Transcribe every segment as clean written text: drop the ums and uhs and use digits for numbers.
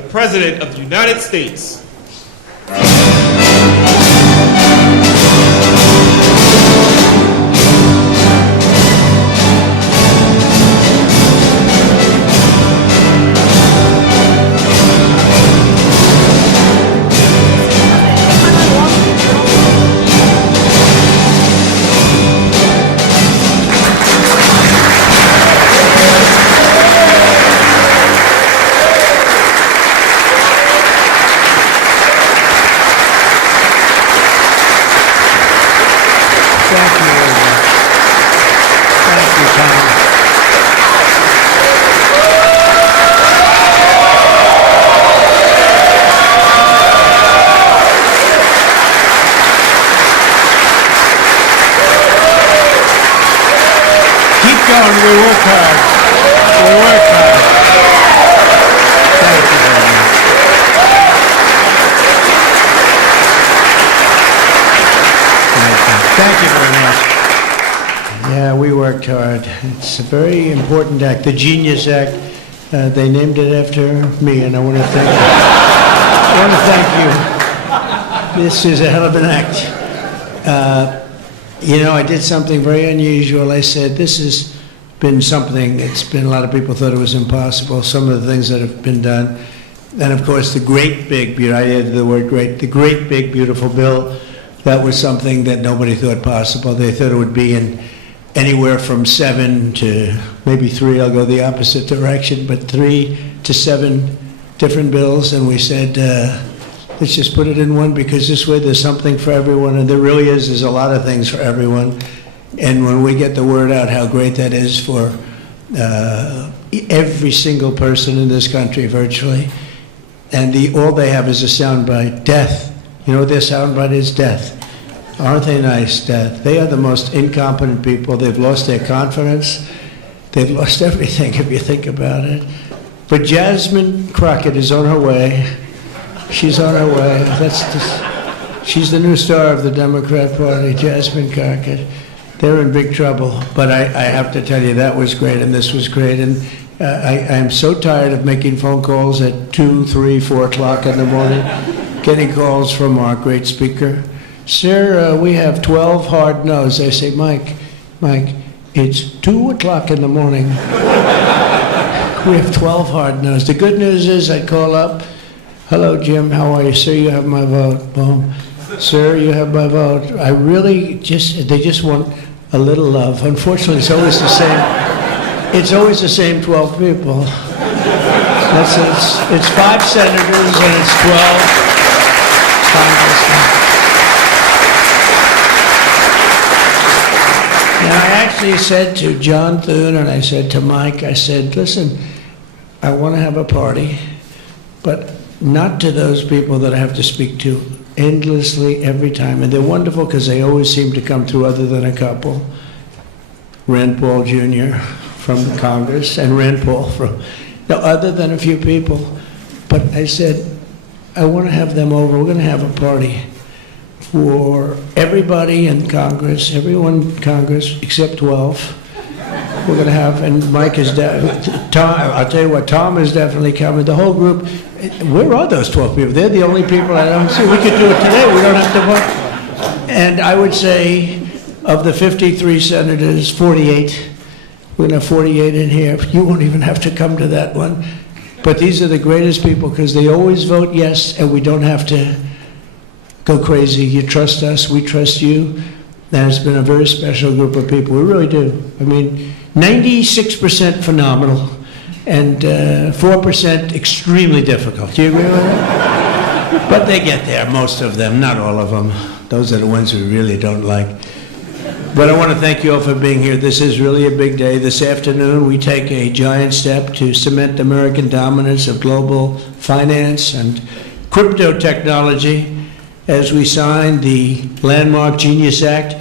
the President of the United States. We work hard. We work hard. Thank you very much. Thank you very much. Yeah, we worked hard. It's a very important act, the Genius Act. They named it after me, and I want to thank you. I want to thank you. This is a hell of an act. You know, I did something very unusual. I said, this has been something, it's been, a lot of people thought it was impossible, some of the things that have been done. And of course, the great big, I added the word great, the great big beautiful bill, that was something that nobody thought possible. They thought it would be in anywhere from 7 to maybe 3, I'll go the opposite direction, but 3 to 7 different bills. And we said, let's just put it in one, because this way there's something for everyone, and there really is, there's a lot of things for everyone. And when we get the word out how great that is for every single person in this country virtually, and all they have is a soundbite, death. You know what their soundbite is? Death. Aren't they nice? Death. They are the most incompetent people. They've lost their confidence. They've lost everything if you think about it. But Jasmine Crockett is on her way. She's on her way. She's the new star of the Democrat Party, Jasmine Crockett. They're in big trouble, but I have to tell you, that was great, and this was great, and I'm so tired of making phone calls at 2, 3, 4 o'clock in the morning, getting calls from our great speaker. Sir, we have 12 hard no's. I say, Mike, it's 2 o'clock in the morning. We have 12 hard no's. The good news is I call up, hello, Jim, how are you? Sir, you have my vote. Boom. Sir, you have my vote. I really they just want a little love. Unfortunately, it's always the same. It's always the same 12 people. It's 5 senators and it's 12 congressmen. Now, I actually said to John Thune and I said to Mike, I said, listen, I want to have a party, but not to those people that I have to speak to endlessly every time. And they're wonderful because they always seem to come through, other than a couple. Rand Paul Jr. from Congress and Rand Paul from, no, other than a few people. But I said, I want to have them over. We're going to have a party for everybody in Congress, everyone in Congress except 12. We're going to have, and Mike is, Tom, I'll tell you what, Tom is definitely coming. The whole group, where are those 12 people? They're the only people I don't see. We could do it today. We don't have to vote. And I would say, of the 53 senators, 48, we're going to have 48 in here. You won't even have to come to that one. But these are the greatest people because they always vote yes, and we don't have to go crazy. You trust us, we trust you. And it's been a very special group of people. We really do. I mean, 96% phenomenal and 4% extremely difficult. Do you agree with that? But they get there, most of them, not all of them. Those are the ones we really don't like. But I want to thank you all for being here. This is really a big day. This afternoon, we take a giant step to cement American dominance of global finance and crypto technology as we sign the landmark Genius Act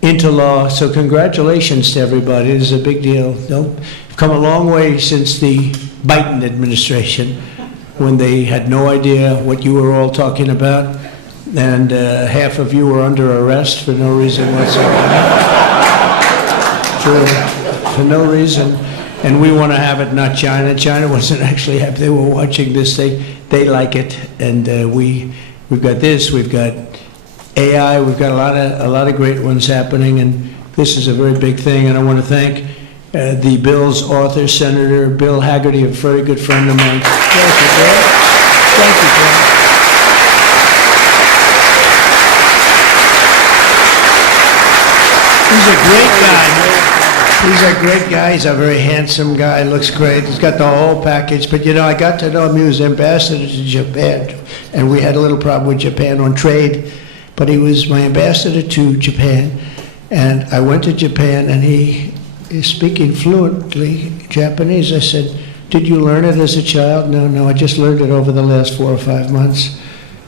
into law. So congratulations to everybody. It is a big deal. We've come a long way since the Biden administration, when they had no idea what you were all talking about, and half of you were under arrest for no reason whatsoever. For no reason. And we want to have it, not China. China wasn't actually happy. They were watching this thing. They like it. And we've got this, we've got AI, we've got a lot of great ones happening. And this is a very big thing. And I want to thank the bill's author, Senator Bill Hagerty, a very good friend of mine. Thank you, Bill. Thank you, Bill. He's a great guy. He's a great guy. He's a very handsome guy. Looks great. He's got the whole package. But, you know, I got to know him. He was ambassador to Japan. And we had a little problem with Japan on trade. But he was my ambassador to Japan. And I went to Japan, and he is speaking fluently Japanese. I said, did you learn it as a child? No, I just learned it over the last 4 or 5 months.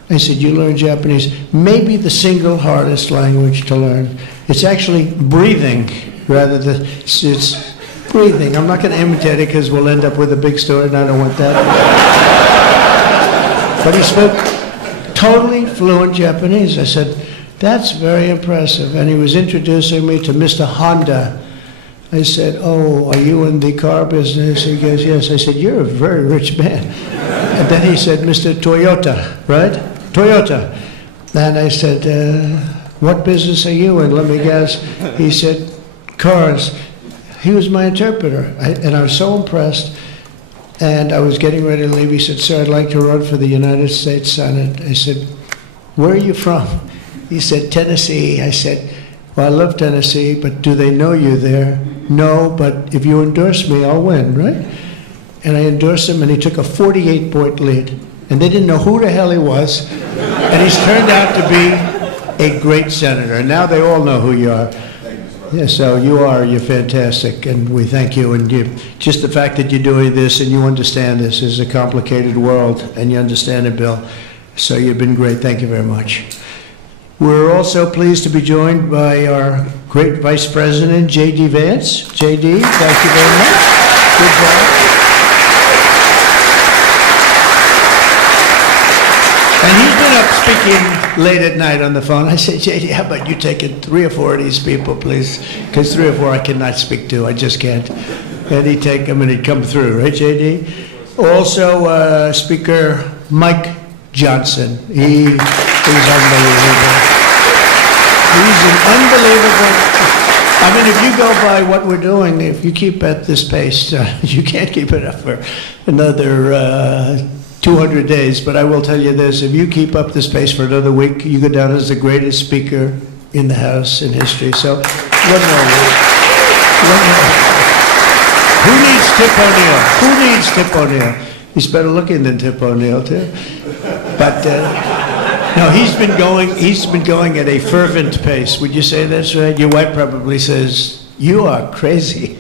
I said, you learned Japanese? Maybe the single hardest language to learn. It's actually breathing rather than, it's breathing. I'm not going to imitate it because we'll end up with a big story, and I don't want that. But he spoke totally fluent Japanese. I said, that's very impressive. And he was introducing me to Mr. Honda. I said, oh, are you in the car business? He goes, yes. I said, you're a very rich man. And then he said, Mr. Toyota, right? Toyota. And I said, what business are you in? Let me guess. He said, cars. He was my interpreter. And I was so impressed. And I was getting ready to leave. He said, sir, I'd like to run for the United States Senate. I said, where are you from? He said, Tennessee. I said, well, I love Tennessee, but do they know you there? No, but if you endorse me, I'll win, right? And I endorsed him, and he took a 48-point lead. And they didn't know who the hell he was. And he's turned out to be a great senator. And now they all know who you are. Yeah, so you're fantastic, and we thank you. And just the fact that you're doing this and you understand this is a complicated world, and you understand it, Bill. So you've been great. Thank you very much. We're also pleased to be joined by our great Vice President, J.D. Vance. J.D., thank you very much. Good job. And he's been up speaking late at night on the phone. I said, J.D., how about you taking 3 or 4 of these people, please? Because 3 or 4 I cannot speak to. I just can't. And he'd take them and he'd come through, right, J.D.? Also, Speaker Mike Johnson. He's unbelievable. He's an unbelievable. I mean, if you go by what we're doing, if you keep at this pace, you can't keep it up for another 200 days. But I will tell you this, if you keep up this pace for another week, you go down as the greatest speaker in the House in history. So, one more week. Who needs Tip O'Neill? Who needs Tip O'Neill? He's better looking than Tip O'Neill, too. But, no, he's been going at a fervent pace. Would you say that's right? Your wife probably says, you are crazy.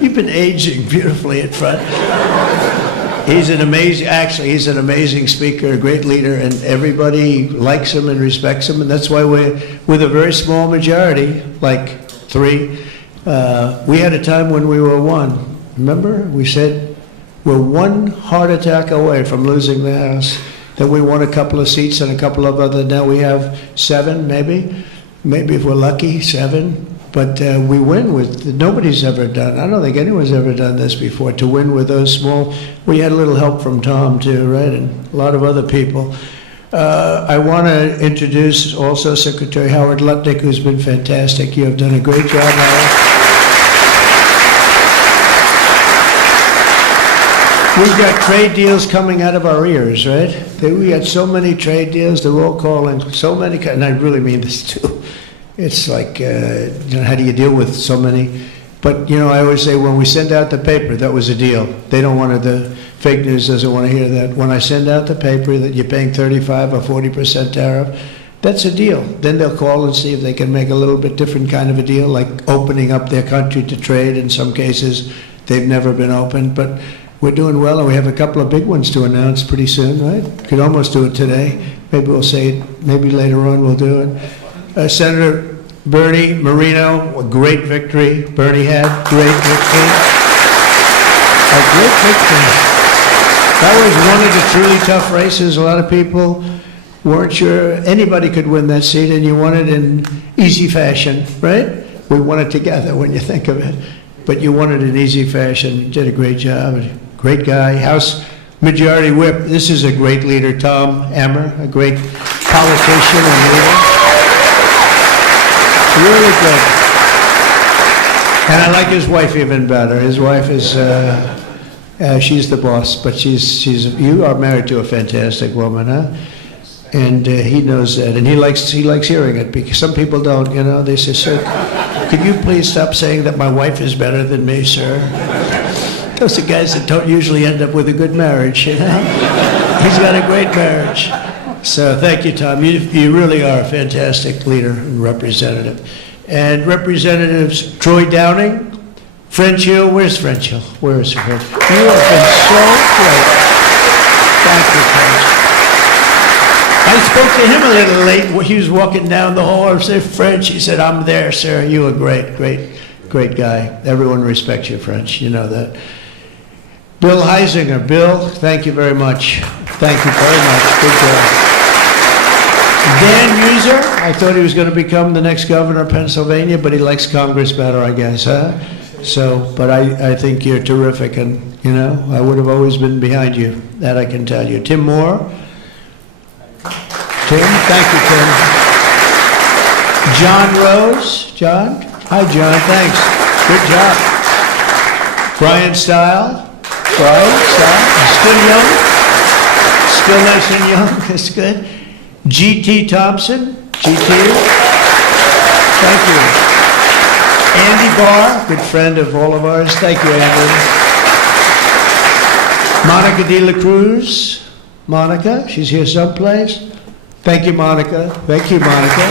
You've been aging beautifully in front. He's an amazing speaker, a great leader, and everybody likes him and respects him, and that's why with a very small majority, like 3, we had a time when we were 1. Remember? We said we're 1 heart attack away from losing the House. Then we won a couple of seats and a couple of other. Now we have 7, maybe if we're lucky, 7. But we win with, nobody's ever done, I don't think anyone's ever done this before, to win with those small. We had a little help from Tom too, right, and a lot of other people. I want to introduce also Secretary Howard Lutnick, who's been fantastic. You have done a great job, Howard. We've got trade deals coming out of our ears, right? We got so many trade deals, they're all calling so many, and I really mean this too. It's like, how do you deal with so many? But, I always say when we send out the paper, that was a deal. They don't want the fake news doesn't want to hear that. When I send out the paper that you're paying 35 or 40% tariff, that's a deal. Then they'll call and see if they can make a little bit different kind of a deal, like opening up their country to trade. In some cases, they've never been opened, but we're doing well, and we have a couple of big ones to announce pretty soon, right? Could almost do it today. Maybe we'll say it, maybe later on we'll do it. Senator Bernie Moreno, a great victory. Bernie had great victory. A great victory. That was one of the truly tough races. A lot of people weren't sure anybody could win that seat, and you won it in easy fashion, right? We won it together when you think of it. but you won it in easy fashion. You did a great job. Great guy. House Majority Whip. This is a great leader, Tom Emmer, a great politician and leader. Really good. And I like his wife even better. His wife is, she's the boss, but you are married to a fantastic woman, huh? And he knows that, and he likes hearing it, because some people don't, you know. They say, "Sir, could you please stop saying that my wife is better than me, sir?" Those are guys that don't usually end up with a good marriage, you know. He's got a great marriage. So thank you, Tom. You really are a fantastic leader and representative. And Representatives Troy Downing, French Hill. Where's French Hill? Where is French? You have been so great. Thank you, French. I spoke to him a little late. He was walking down the hall. I said, "French." He said, "I'm there, sir. You are great guy. Everyone respects you, French. You know that." Bill Heisinger. Bill, thank you very much. Thank you very much. Good job. Dan Muser. I thought he was going to become the next governor of Pennsylvania, but he likes Congress better, I guess, huh? So, but I think you're terrific, and, you know, I would have always been behind you. That I can tell you. Tim Moore. Tim, thank you, Tim. John Rose. John? Hi, John, thanks. Good job. Brian Stile. Brian Stile. Still young. Still nice and young. That's good. G.T. Thompson. G.T. Thank you. Andy Barr, good friend of all of ours. Thank you, Andy. Monica De La Cruz. Monica, she's here someplace. Thank you, Monica. Thank you, Monica.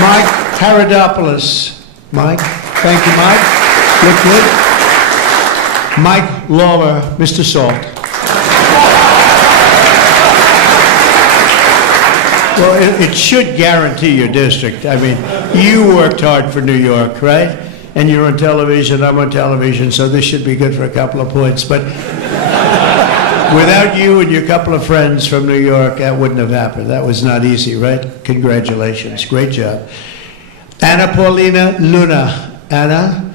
Mike Paradopoulos. Mike, thank you, Mike. Look good. Mike Lawler, Mr. Salt. Well, it should guarantee your district. I mean, you worked hard for New York, right? And you're on television, I'm on television, so this should be good for a couple of points. But without you and your couple of friends from New York, that wouldn't have happened. That was not easy, right? Congratulations. Great job. Anna Paulina Luna. Anna,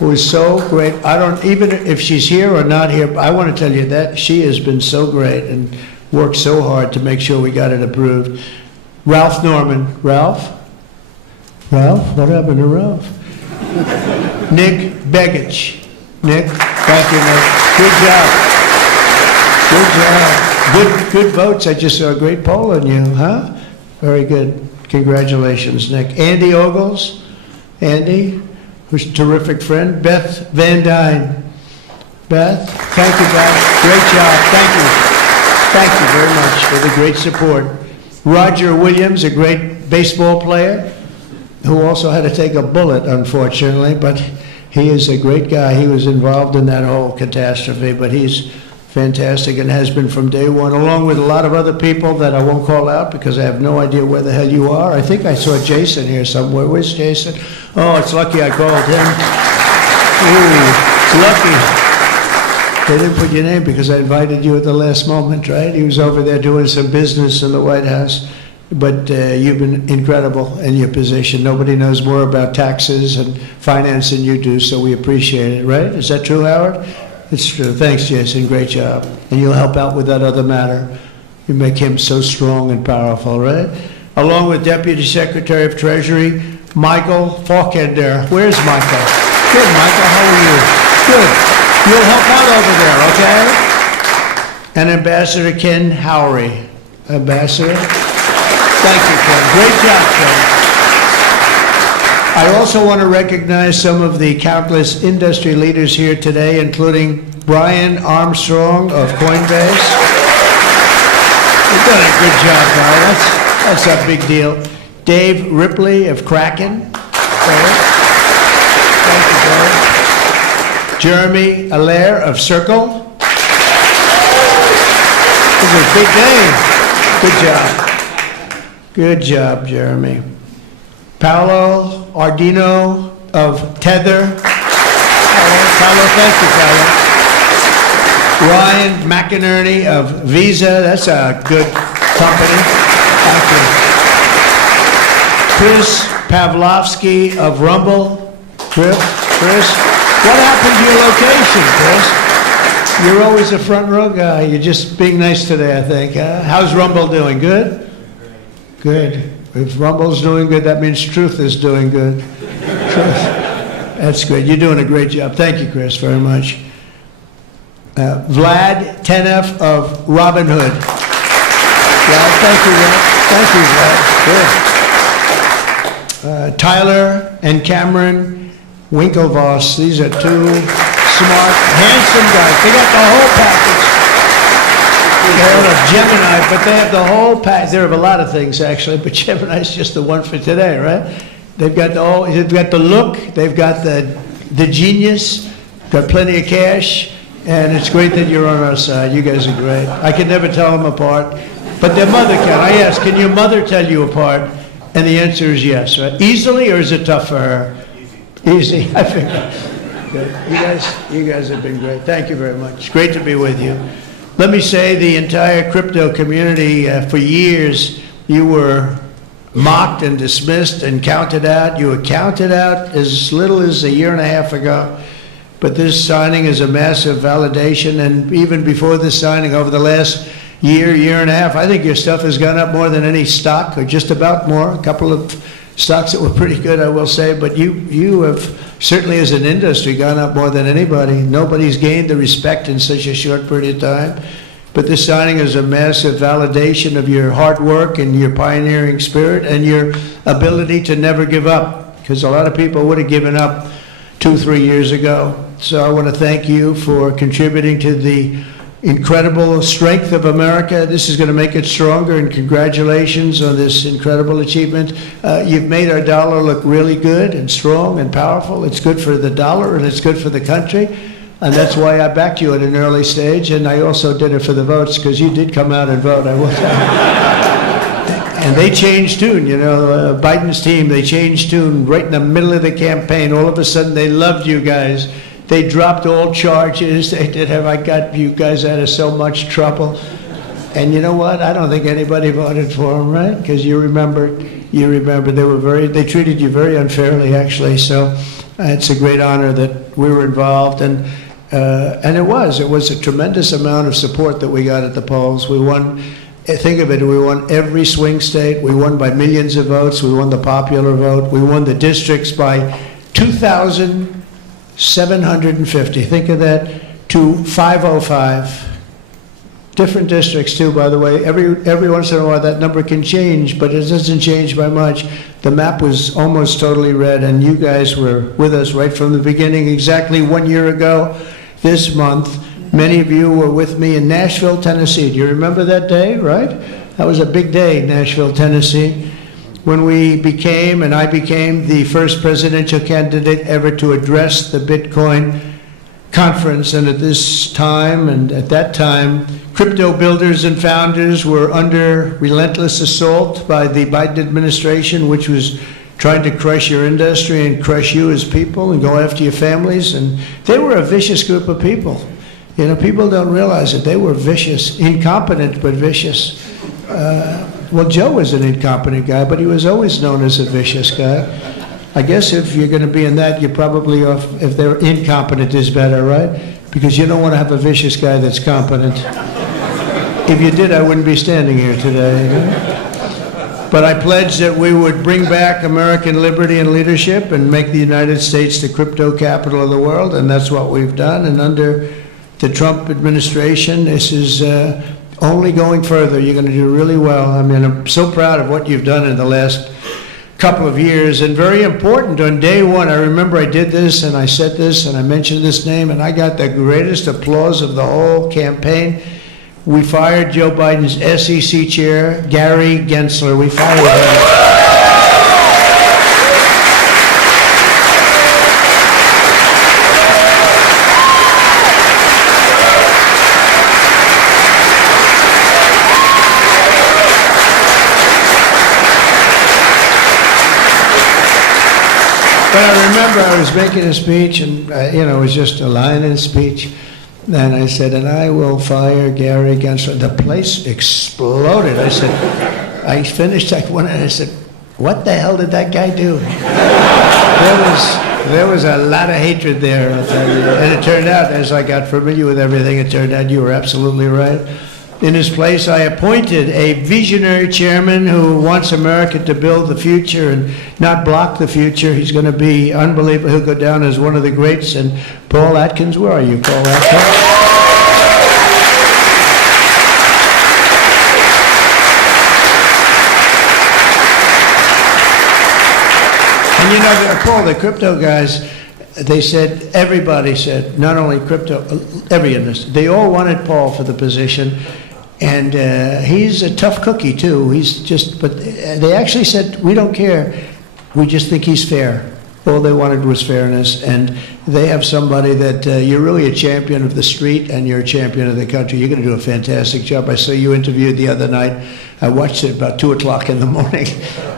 who is so great. I don't, even if she's here or not here, I want to tell you that she has been so great and worked so hard to make sure we got it approved. Ralph Norman. Ralph? Ralph? What happened to Ralph? Nick Begich. Nick, thank you, Nick. Good job. Good job. Good votes. I just saw a great poll on you, huh? Very good. Congratulations, Nick. Andy Ogles. Andy, who's a terrific friend. Beth Van Dyne. Beth, thank you, Beth. Great job. Thank you. Thank you very much for the great support. Roger Williams, a great baseball player, who also had to take a bullet, unfortunately, but he is a great guy. He was involved in that whole catastrophe, but he's fantastic and has been from day one, along with a lot of other people that I won't call out because I have no idea where the hell you are. I think I saw Jason here somewhere. Where's Jason? Oh, it's lucky I called him. Ooh, it's lucky. They didn't put your name because I invited you at the last moment, right? He was over there doing some business in the White House. But you've been incredible in your position. Nobody knows more about taxes and finance than you do, so we appreciate it, right? Is that true, Howard? It's true. Thanks, Jason. Great job. And you'll help out with that other matter. You make him so strong and powerful, right? Along with Deputy Secretary of Treasury, Michael Faulkender. Where's Michael? Good, Michael. How are you? Good. You'll help out over there, okay? And Ambassador Ken Howry. Ambassador? Thank you, Ken. Great job, Ken. I also want to recognize some of the countless industry leaders here today, including Brian Armstrong of Coinbase. You've done a good job, Brian. That's a big deal. Dave Ripley of Kraken. Thank you, Dave. Jeremy Allaire of Circle. This is a big name. Good job. Good job, Jeremy. Paolo Ardino of Tether. Paolo, thank you, Paolo. Ryan McInerney of Visa. That's a good company. Thank you. Chris Pavlovsky of Rumble. Chris, what happened to your location, Chris? You're always a front row guy. You're just being nice today, I think. How's Rumble doing? Good? Good. If Rumble's doing good, that means Truth is doing good. That's good. You're doing a great job. Thank you, Chris, very much. Vlad Tenev of Robin Hood. Vlad, thank you, Vlad. Good. Tyler and Cameron Winklevoss. These are two smart, handsome guys. They got the whole package. They're on a Gemini, but they have the whole package. There are a lot of things, actually, but Gemini's just the one for today, right? They've got the look, they've got the genius, got plenty of cash, and it's great that you're on our side. You guys are great. I can never tell them apart, but their mother can. I asked, can your mother tell you apart? And the answer is yes, right? Easily, or is it tough for her? Easy. I figured. Good. You guys have been great. Thank you very much. It's great to be with you. Let me say the entire crypto community, for years, you were mocked and dismissed and counted out. You were counted out as little as a year and a half ago. But this signing is a massive validation. And even before this signing, over the last year and a half, I think your stuff has gone up more than any stock, or just about more. A couple of stocks that were pretty good, I will say. But you have certainly, as an industry, gone up more than anybody. Nobody's gained the respect in such a short period of time. But this signing is a massive validation of your hard work and your pioneering spirit and your ability to never give up, because a lot of people would have given up 2-3 years ago. So I want to thank you for contributing to the incredible strength of America. This is going to make it stronger, and congratulations on this incredible achievement. You've made our dollar look really good and strong and powerful. It's good for the dollar and it's good for the country. And that's why I backed you at an early stage, and I also did it for the votes, because you did come out and vote, I will tell you. And they changed tune, you know, Biden's team, they changed tune right in the middle of the campaign. All of a sudden, they loved you guys. They dropped all charges. They did have, I got you guys out of so much trouble. And you know what? I don't think anybody voted for them, right? Because you remember, they treated you very unfairly, actually. So it's a great honor that we were involved. And it was a tremendous amount of support that we got at the polls. We won, think of it, we won every swing state. We won by millions of votes. We won the popular vote. We won the districts by 2,750. Think of that, to 505. Different districts too, by the way. Every once in a while that number can change, but it doesn't change by much. The map was almost totally red, and you guys were with us right from the beginning. Exactly 1 year ago this month, many of you were with me in Nashville, Tennessee. Do you remember that day, right? That was a big day, Nashville, Tennessee, when I became the first presidential candidate ever to address the Bitcoin conference. And at this time, and at that time, crypto builders and founders were under relentless assault by the Biden administration, which was trying to crush your industry and crush you as people and go after your families. And they were a vicious group of people. You know, people don't realize it. They were vicious, incompetent, but vicious. Well, Joe was an incompetent guy, but he was always known as a vicious guy. I guess if you're going to be in that, you're probably if they're incompetent is better, right? Because you don't want to have a vicious guy that's competent. If you did, I wouldn't be standing here today. You know? But I pledged that we would bring back American liberty and leadership and make the United States the crypto capital of the world, and that's what we've done. And under the Trump administration, this is only going further. You're going to do really well. I mean, I'm so proud of what you've done in the last couple of years, and very important. On day one, I remember I did this, and I said this, and I mentioned this name, and I got the greatest applause of the whole campaign. We fired Joe Biden's SEC chair, Gary Gensler. We fired him. But I remember I was making a speech, and it was just a line in a speech. And I said, and I will fire Gary Gensler. The place exploded. I said, I finished, I went and I said, what the hell did that guy do? There was a lot of hatred there, I'll tell you. And it turned out, as I got familiar with everything, it turned out you were absolutely right. In his place, I appointed a visionary chairman who wants America to build the future and not block the future. He's going to be unbelievable. He'll go down as one of the greats. And Paul Atkins, where are you, Paul Atkins? And you know, Paul, the crypto guys, they said, everybody said, not only crypto, every industry, they all wanted Paul for the position. And he's a tough cookie, too. He's just, but they actually said, we don't care. We just think he's fair. All they wanted was fairness. And they have somebody that you're really a champion of the street and you're a champion of the country. You're going to do a fantastic job. I saw you interviewed the other night. I watched it about 2 o'clock in the morning.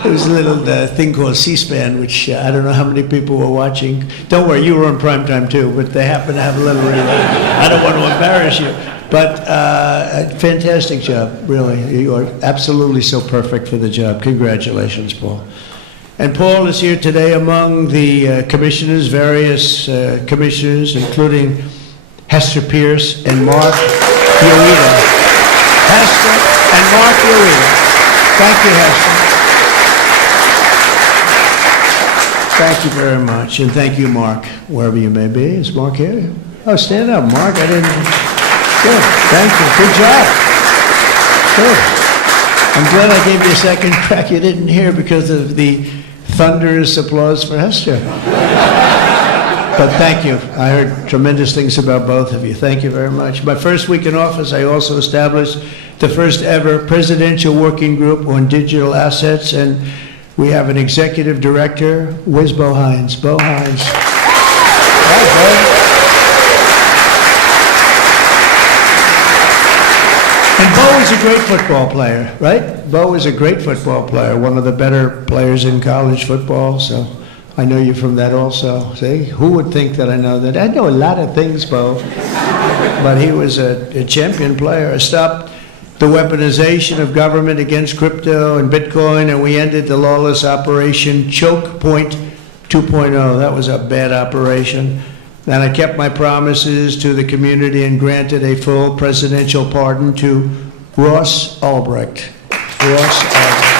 There was a little thing called C-SPAN, which I don't know how many people were watching. Don't worry, you were on primetime too, but they happen to have a little I don't want to embarrass you. But fantastic job, really. You are absolutely so perfect for the job. Congratulations, Paul. And Paul is here today among the commissioners, various commissioners, including Hester Pierce and Mark Ueda. Hester and Mark Ueda. Thank you, Hester. Thank you very much. And thank you, Mark, wherever you may be. Is Mark here? Oh, stand up, Mark. I didn't... Good. Thank you. Good job. Good. I'm glad I gave you a second crack you didn't hear because of the thunderous applause for Hester. But thank you. I heard tremendous things about both of you. Thank you very much. My first week in office, I also established the first ever presidential working group on digital assets, and we have an executive director. Where's Bo Hines? Bo Hines. Hi, Bo. And Bo is a great football player, right? Bo is a great football player, one of the better players in college football, so I know you from that also. See, who would think that I know that? I know a lot of things, Bo, but he was a champion player. I stopped the weaponization of government against crypto and Bitcoin, and we ended the lawless operation Choke Point 2.0. That was a bad operation. And I kept my promises to the community and granted a full presidential pardon to Ross Ulbricht. Ross Ulbricht.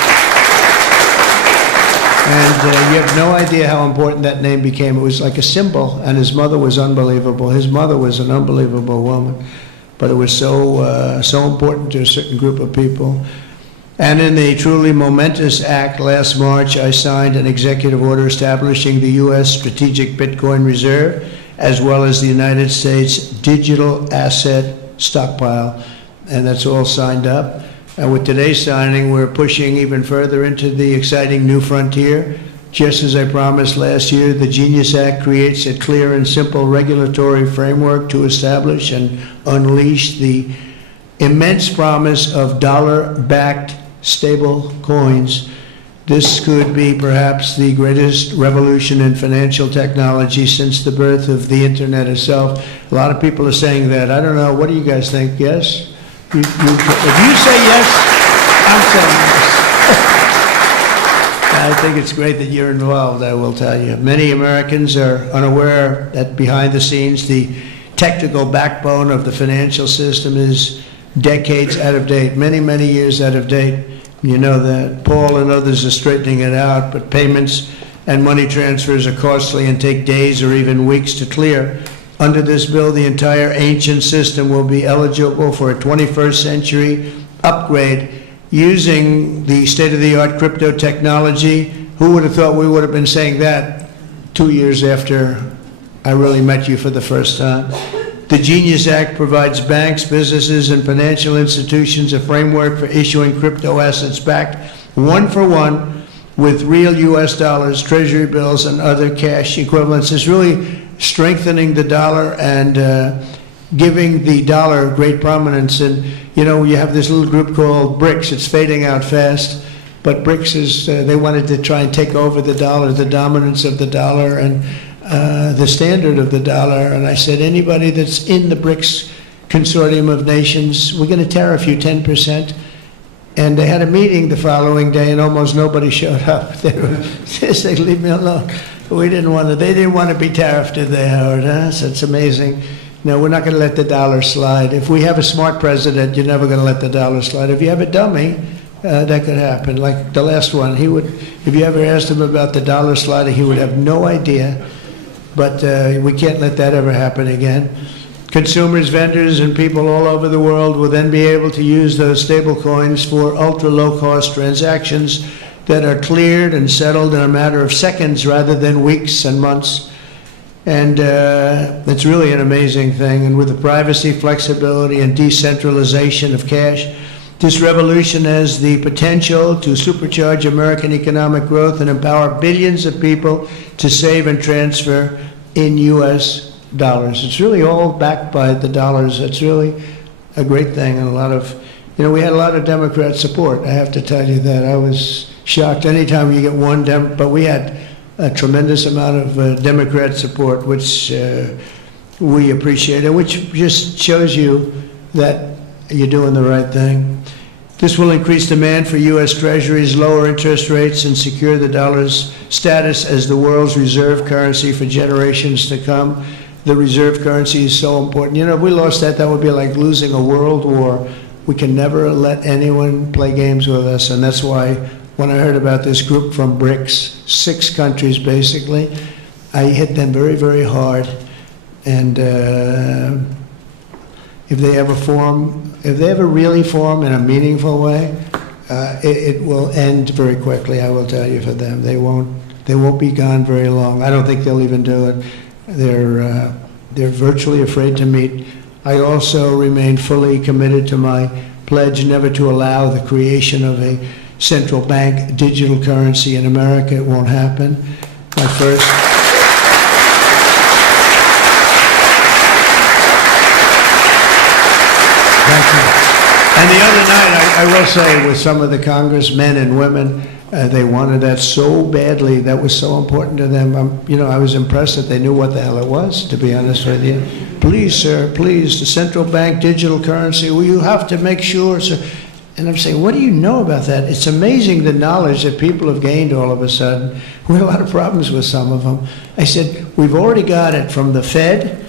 And you have no idea how important that name became. It was like a symbol, and his mother was unbelievable. His mother was an unbelievable woman, but it was so important to a certain group of people. And in a truly momentous act last March, I signed an executive order establishing the U.S. Strategic Bitcoin Reserve, as well as the United States Digital Asset Stockpile. And that's all signed up. And with today's signing, we're pushing even further into the exciting new frontier. Just as I promised last year, the Genius Act creates a clear and simple regulatory framework to establish and unleash the immense promise of dollar-backed stable coins. This could be perhaps the greatest revolution in financial technology since the birth of the internet itself. A lot of people are saying that. I don't know. What do you guys think? Yes? If you say yes, I'm saying yes. I think it's great that you're involved, I will tell you. Many Americans are unaware that behind the scenes, the technical backbone of the financial system is decades out of date, many, many years out of date. You know that Paul and others are straightening it out, but payments and money transfers are costly and take days or even weeks to clear. Under this bill, the entire ancient system will be eligible for a 21st century upgrade using the state-of-the-art crypto technology. Who would have thought we would have been saying that 2 years after I really met you for the first time? The Genius Act provides banks, businesses, and financial institutions a framework for issuing crypto assets backed one-for-one with real U.S. dollars, treasury bills, and other cash equivalents. It's really strengthening the dollar and giving the dollar great prominence. And, you know, you have this little group called BRICS. It's fading out fast. But BRICS is, they wanted to try and take over the dollar, the dominance of the dollar, and the standard of the dollar. And I said, anybody that's in the BRICS consortium of nations, we're going to tariff you 10%. And they had a meeting the following day, and almost nobody showed up. They said, leave me alone. We didn't want to, they didn't want to be tariffed, did they, Howard, huh? So it's amazing. No, we're not going to let the dollar slide. If we have a smart president, you're never going to let the dollar slide. If you have a dummy, that could happen. Like the last one, he would, if you ever asked him about the dollar sliding, he would have no idea. But we can't let that ever happen again. Consumers, vendors, and people all over the world will then be able to use those stablecoins for ultra-low-cost transactions that are cleared and settled in a matter of seconds rather than weeks and months. And it's really an amazing thing. And with the privacy, flexibility, and decentralization of cash, this revolution has the potential to supercharge American economic growth and empower billions of people to save and transfer in U.S. dollars. It's really all backed by the dollars. It's really a great thing, and a lot of, we had a lot of Democrat support. I have to tell you that. I was shocked anytime you get one but we had a tremendous amount of Democrat support, which we appreciate, and which just shows you that you're doing the right thing. This will increase demand for U.S. Treasuries, lower interest rates, and secure the dollar's status as the world's reserve currency for generations to come. The reserve currency is so important. If we lost that, that would be like losing a world war. We can never let anyone play games with us, and that's why when I heard about this group from BRICS, 6 countries basically, I hit them very, very hard. And if they ever really form in a meaningful way, it will end very quickly, I will tell you, for them. They won't be gone very long. I don't think they'll even do it. They're virtually afraid to meet. I also remain fully committed to my pledge never to allow the creation of a central bank digital currency in America. It won't happen. My first... Thank you. And the other night, I will say, with some of the congressmen and women, they wanted that so badly. That was so important to them. I was impressed that they knew what the hell it was, to be honest with you. Please, sir, please, the central bank digital currency, well, you have to make sure, sir. And I'm saying, what do you know about that? It's amazing the knowledge that people have gained all of a sudden. We had a lot of problems with some of them. I said, we've already got it from the Fed,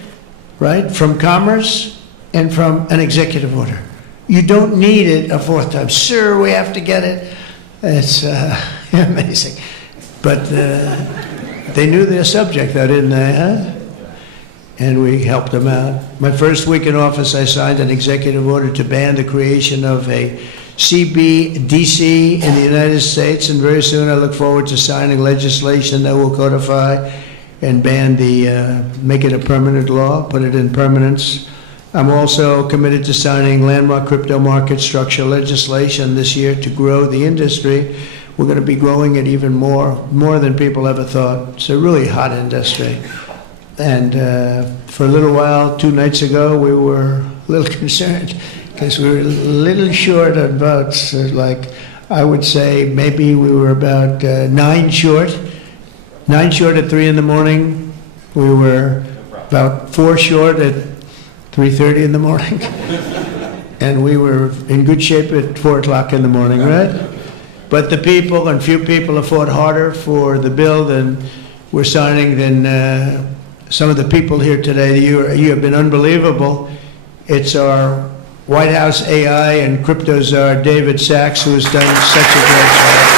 right, from Commerce, and from an executive order. You don't need it a 4th time. Sir, we have to get it. It's amazing. But they knew their subject, though, didn't they, huh? And we helped them out. My first week in office, I signed an executive order to ban the creation of a CBDC in the United States, and very soon I look forward to signing legislation that will codify and ban make it a permanent law, put it in permanence. I'm also committed to signing landmark crypto market structure legislation this year to grow the industry. We're going to be growing it even more than people ever thought. It's a really hot industry. And for a little while, 2 nights ago, we were a little concerned because we were a little short on votes. Like, I would say maybe we were about 9 short. 9 short at 3 in the morning. We were about 4 short at 3:30 in the morning. And we were in good shape at 4 o'clock in the morning, right? But the people, and few people, have fought harder for the bill than we're signing than some of the people here today. You have been unbelievable. It's our White House AI and crypto czar, David Sachs, who has done such a great job.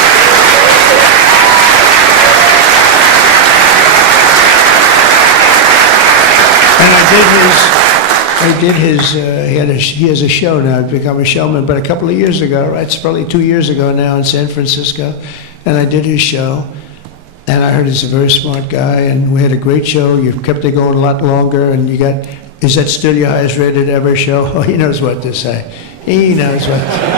And he has a show now. I've become a showman, but a couple of years ago, right, it's probably 2 years ago now in San Francisco, and I did his show, and I heard he's a very smart guy, and we had a great show. You kept it going a lot longer, and is that still your highest rated ever show? Oh, he knows what to say. He knows what to say.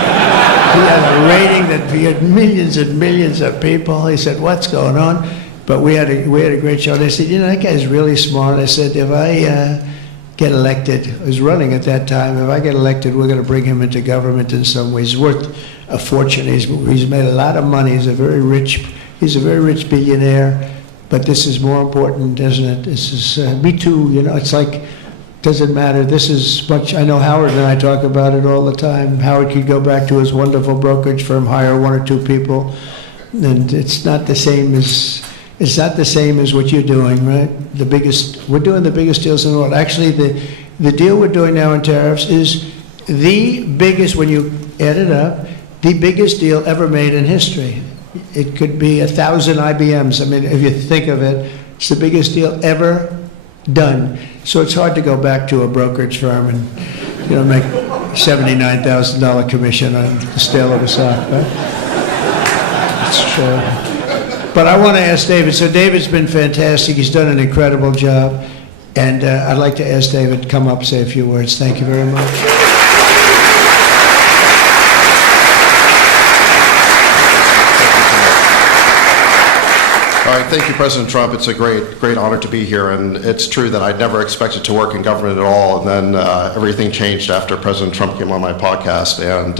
He had a rating that he had millions and millions of people. He said, what's going on? But we had a great show, and I said, that guy's really smart. I said, if I get elected, I was running at that time, if I get elected, we're going to bring him into government in some ways. He's worth a fortune. He's made a lot of money. He's a very rich billionaire. But this is more important, isn't it? This is, me too, it's like, doesn't matter. This is much, I know Howard and I talk about it all the time. Howard could go back to his wonderful brokerage firm, hire 1 or 2 people, and it's not the same as it's not the same as what you're doing, right? We're doing the biggest deals in the world. Actually, the deal we're doing now in tariffs is the biggest, when you add it up, the biggest deal ever made in history. It could be 1,000 IBMs. I mean, if you think of it, it's the biggest deal ever done. So it's hard to go back to a brokerage firm and, make $79,000 commission on the sale of a stock. Right? It's true. But I want to ask David. So David's been fantastic. He's done an incredible job. And I'd like to ask David to come up and say a few words. Thank you very much. All right, thank you, President Trump. It's a great honor to be here, and it's true that I'd never expected to work in government at all, and then everything changed after President Trump came on my podcast, and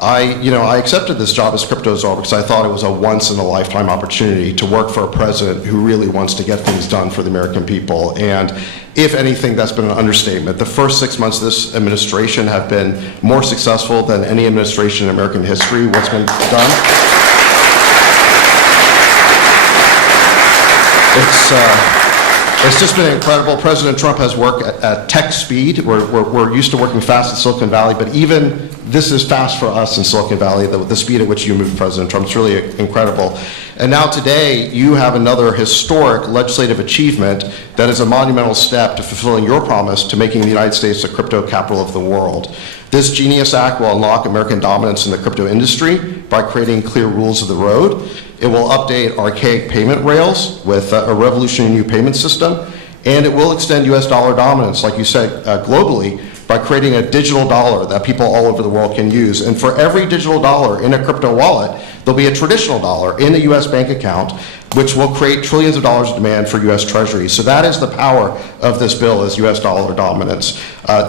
I accepted this job as cryptozoologist because I thought it was a once-in-a-lifetime opportunity to work for a president who really wants to get things done for the American people, and if anything, that's been an understatement. The first 6 months of this administration have been more successful than any administration in American history. What's been done? It's just been incredible. President Trump has worked at tech speed. We're used to working fast in Silicon Valley, but even this is fast for us in Silicon Valley, the speed at which you move, President Trump. It's really incredible. And now today, you have another historic legislative achievement that is a monumental step to fulfilling your promise to making the United States the crypto capital of the world. This Genius Act will unlock American dominance in the crypto industry by creating clear rules of the road. It will update archaic payment rails with a revolutionary new payment system, and it will extend U.S. dollar dominance, like you said, globally, by creating a digital dollar that people all over the world can use. And for every digital dollar in a crypto wallet, there'll be a traditional dollar in a U.S. bank account, which will create trillions of dollars of demand for U.S. Treasury. So that is the power of this bill, is U.S. dollar dominance.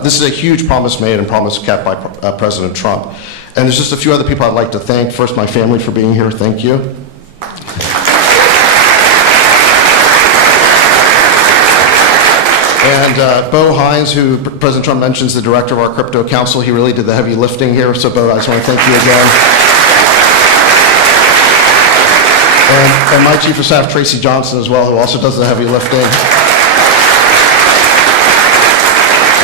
This is a huge promise made and promise kept by President Trump. And there's just a few other people I'd like to thank. First, my family for being here. Thank you. And Bo Hines, who President Trump mentions, the director of our crypto council, he really did the heavy lifting here. So Bo, I just want to thank you again. And my chief of staff, Tracy Johnson, as well, who also does the heavy lifting.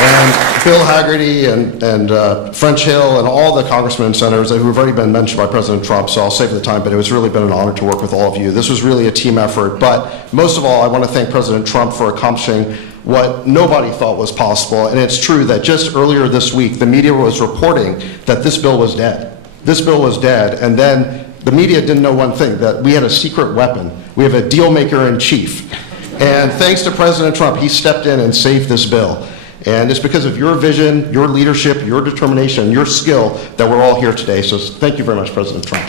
And Bill Haggerty and French Hill and all the congressmen and senators who have already been mentioned by President Trump, so I'll save the time, but it has really been an honor to work with all of you. This was really a team effort, but most of all, I want to thank President Trump for accomplishing what nobody thought was possible, and it's true that just earlier this week, the media was reporting that this bill was dead. This bill was dead, and then the media didn't know one thing, that we had a secret weapon. We have a deal maker in chief. And thanks to President Trump, he stepped in and saved this bill. And it's because of your vision, your leadership, your determination, your skill that we're all here today. So thank you very much, President Trump.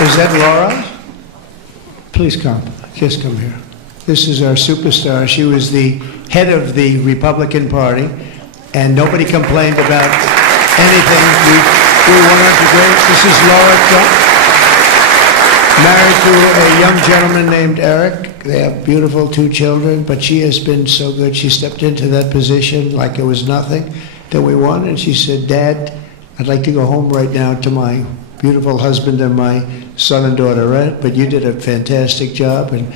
Is that Laura? Please come. Just come here. This is our superstar. She was the head of the Republican Party, and nobody complained about anything. We wanted to go. This is Laura Trump, married to a young gentleman named Eric. They have beautiful 2 children, but she has been so good. She stepped into that position like it was nothing that we won, and she said, "Dad, I'd like to go home right now to my beautiful husband and my son and daughter," right? But you did a fantastic job, and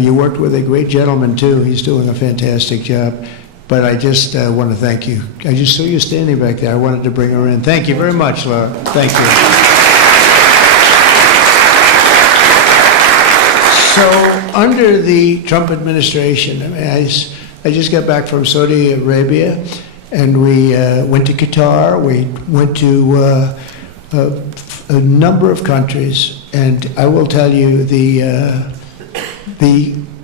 you worked with a great gentleman, too. He's doing a fantastic job. But I just want to thank you. I just saw you standing back there. I wanted to bring her in. Thank you very much, Laura. Thank you. So under the Trump administration, I mean, I just got back from Saudi Arabia, and we went to Qatar. We went to a number of countries, and I will tell you the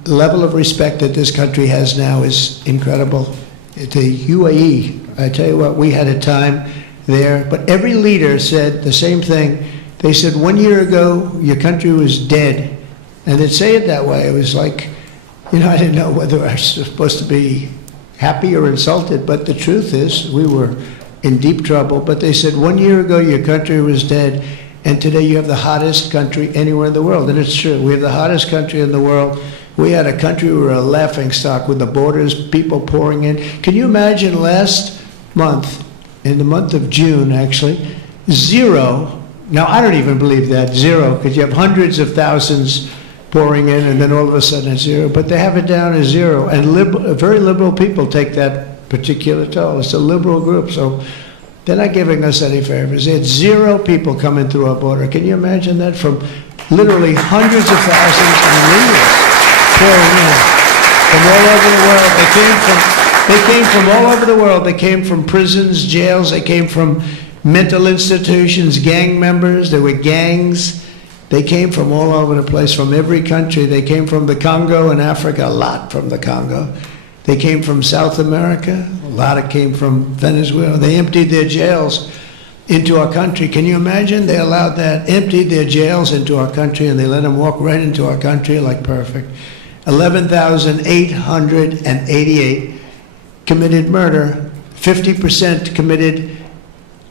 level of respect that this country has now is incredible. The UAE, I tell you what, we had a time there, but every leader said the same thing. They said 1 year ago, your country was dead. And they'd say it that way. It was like, I didn't know whether I was supposed to be happy or insulted, but the truth is we were in deep trouble. But they said 1 year ago, your country was dead, and today you have the hottest country anywhere in the world. And it's true. We have the hottest country in the world. We had a country, we were a laughing stock with the borders, people pouring in. Can you imagine last month, in the month of June, actually, 0. Now, I don't even believe that, 0, because you have hundreds of thousands pouring in, and then all of a sudden it's 0. But they have it down as 0, and very liberal people take that particular toll. It's a liberal group, so they're not giving us any favors. It's 0 people coming through our border. Can you imagine that? From literally hundreds of thousands and millions pouring in from all over the world. They came from all over the world. They came from prisons, jails. They came from mental institutions, gang members. There were gangs. They came from all over the place, from every country. They came from the Congo in Africa, a lot from the Congo. They came from South America. A lot of came from Venezuela. They emptied their jails into our country. Can you imagine? They allowed that, emptied their jails into our country, and they let them walk right into our country like perfect. 11,888 committed murder. 50% committed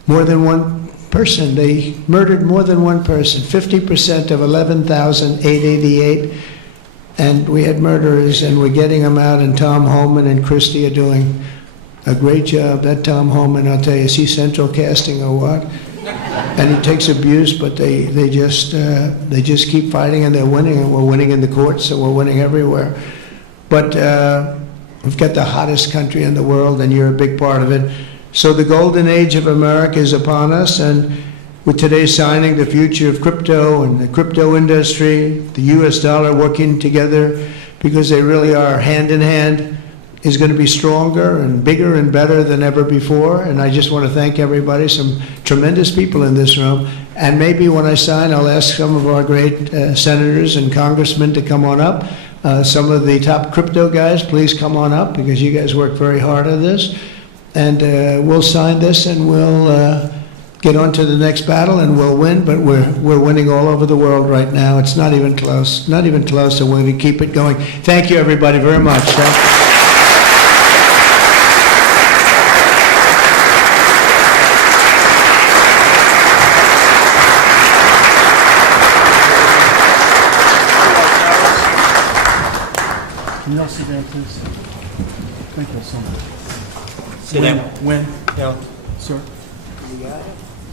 more than one person. They murdered more than one person. 50% of 11,888. And we had murderers, and we're getting them out, and Tom Homan and Christie are doing a great job. That Tom Homan, I'll tell you, is he central casting or what? And he takes abuse, but they just keep fighting, and they're winning, and we're winning in the courts, so we're winning everywhere. But we've got the hottest country in the world, and you're a big part of it. So the golden age of America is upon us, and with today's signing, the future of crypto and the crypto industry, the US dollar working together, because they really are hand in hand, is going to be stronger and bigger and better than ever before. And I just want to thank everybody, some tremendous people in this room. And maybe when I sign, I'll ask some of our great senators and congressmen to come on up. Some of the top crypto guys, please come on up, because you guys work very hard on this. And we'll sign this, and we'll get on to the next battle, and we'll win. But we're winning all over the world right now. It's not even close, not even close, so we're going to keep it going. Thank you, everybody, very much. Thank you. Can you all sit down, please? Thank you so much. Sit down. When? Yeah. Sir?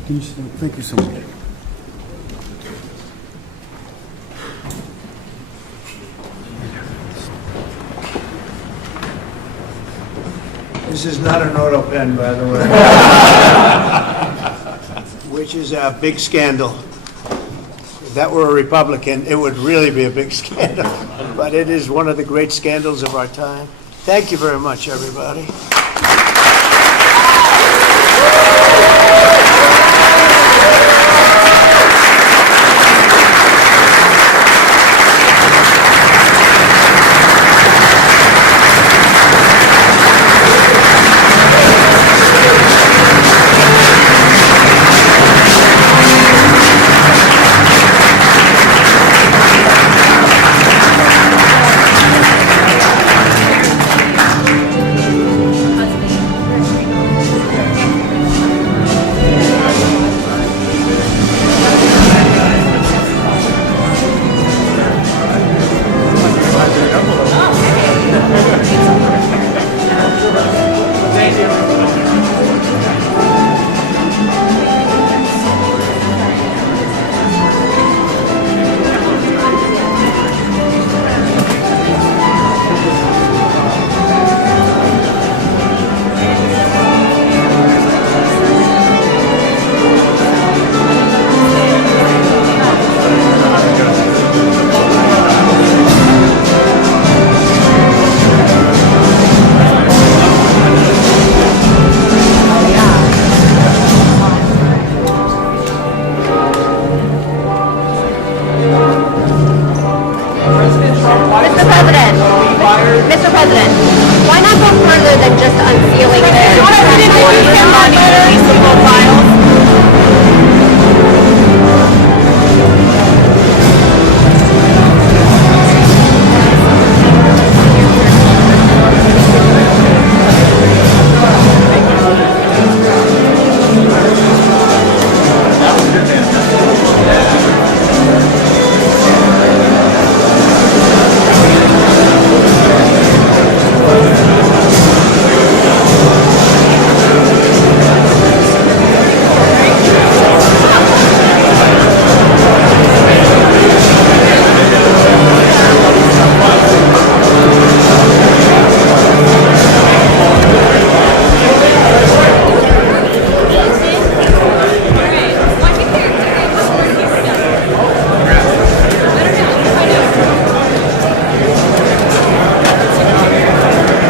Can you sit down? Thank you so much. This is not an auto pen, by the way, which is a big scandal. If that were a Republican, it would really be a big scandal. But it is one of the great scandals of our time. Thank you very much, everybody.